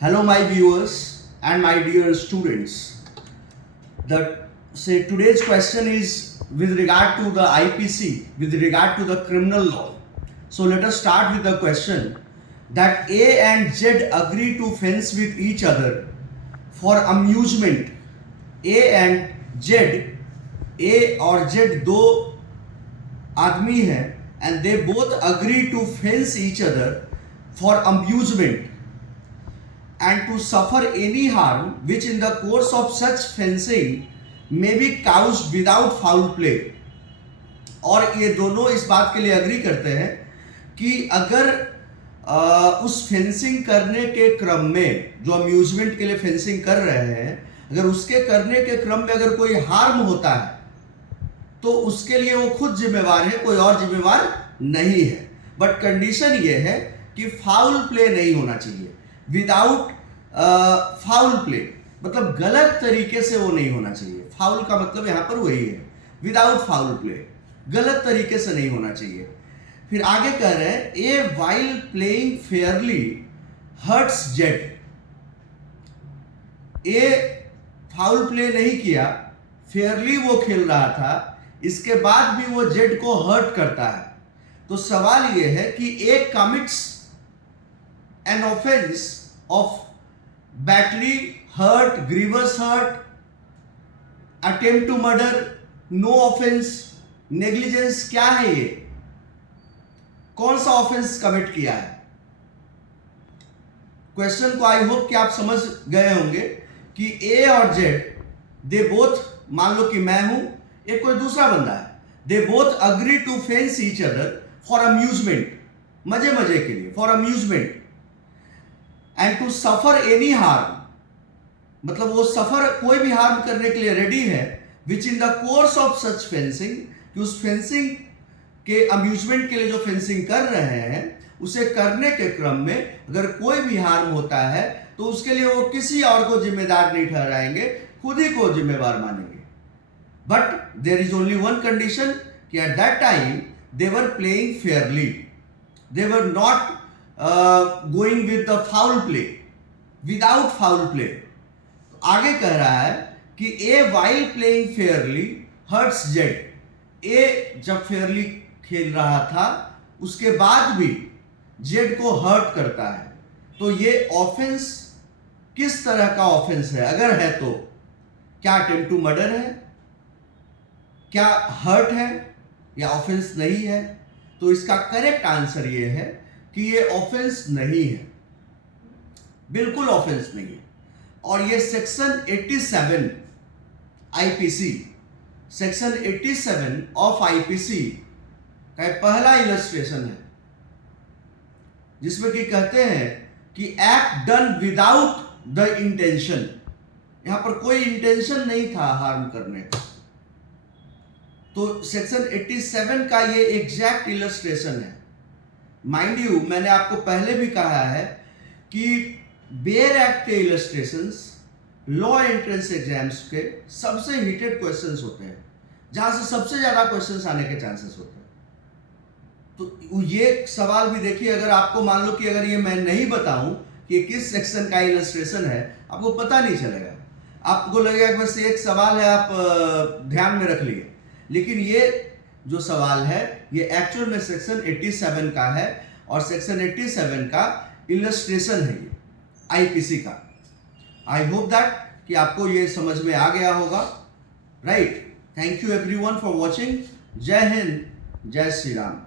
Hello, my viewers and my dear students. Today's question is with regard to the IPC, with regard to the criminal law. So let us start with the question that A and Z agree to fence with each other for amusement. A and Z, A और Z दो आदमी हैं and they both agree to fence each other for amusement and to suffer any harm which in the course of such fencing may be caused without foul play. और ये दोनों इस बात के लिए अग्री करते हैं कि अगर उस फेंसिंग करने के क्रम में, जो अम्यूजमेंट के लिए फेंसिंग कर रहे हैं, अगर उसके करने के क्रम में अगर कोई हार्म होता है तो उसके लिए वो खुद जिम्मेवार है, कोई और जिम्मेवार नहीं है. बट कंडीशन ये है कि फाउल प्ले नहीं होना चाहिए. विदाउट फाउल प्ले मतलब गलत तरीके से वो नहीं होना चाहिए. फाउल का मतलब यहां पर वही है, विदाउट फाउल प्ले, गलत तरीके से नहीं होना चाहिए. फिर आगे कह रहे हैं a while playing fairly hurts Z. A foul play नहीं किया, फेयरली वो खेल रहा था, इसके बाद भी वो जेड को हर्ट करता है. तो सवाल ये है कि A commits an offence of battery, hurt, grievous hurt, attempt to murder, no offence, negligence. क्या है ये? कौन सा ऑफेंस कमिट किया है? क्वेश्चन को आई होप कि आप समझ गए होंगे कि ए और जेड दे बोथ, मान लो कि मैं हूं, एक कोई दूसरा बंदा है, they both agree to fence each other for amusement, मजे मजे के लिए, for amusement, and to suffer any harm, मतलब वो सफर, कोई भी हार्म करने के लिए रेडी है, which in the course of such fencing, कि उस फेंसिंग के अम्यूजमेंट के लिए जो फेंसिंग कर रहे हैं उसे करने के क्रम में अगर कोई भी हार्म होता है तो उसके लिए वो किसी और को जिम्मेदार नहीं ठहराएंगे, खुद ही को जिम्मेवार मानेंगे. But there is only one condition कि at that time they were playing fairly, they were not going with the foul play, without foul play. आगे कह रहा है कि A while playing fairly hurts Z. A जब fairly खेल रहा था उसके बाद भी जेड को हर्ट करता है. तो ये ऑफेंस किस तरह का ऑफेंस है? अगर है तो क्या अटेम्प्ट टू मर्डर है, क्या हर्ट है, या ऑफेंस नहीं है? तो इसका करेक्ट आंसर ये है कि ये ऑफेंस नहीं है, बिल्कुल ऑफेंस नहीं है. और ये section 87 IPC, section 87 of IPC का पहला इलस्ट्रेशन है जिसमें कि कहते हैं कि act done without the intention. यहां पर कोई इंटेंशन नहीं था हार्म करने का. तो सेक्शन 87 का ये एग्जैक्ट इलस्ट्रेशन है. माइंड यू, मैंने आपको पहले भी कहा है कि बेयर एक्ट के इलस्ट्रेशंस लॉ एंट्रेंस एग्जाम्स के सबसे हिटेड क्वेश्चंस होते हैं, जहां से सबसे ज्यादा क्वेश्चंस आने के चांसेस होते हैं. तो ये सवाल भी देखिए, अगर आपको मान लो कि अगर ये मैं नहीं बताऊं कि किस सेक्शन का इलस्ट्रेशन है, आपको पता नहीं चलेगा. आपको लगेगा कि बस एक सवाल है, आप ध्यान में रख लिए. लेकिन ये जो सवाल है ये एक्चुअल में सेक्शन 87 का है, और सेक्शन 87 का इलस्ट्रेशन है ये आईपीसी का. आई होप दैट कि आपको ये समझ में आ गया होगा. Right. Thank you everyone for watching. जय हिंद, जय श्री राम.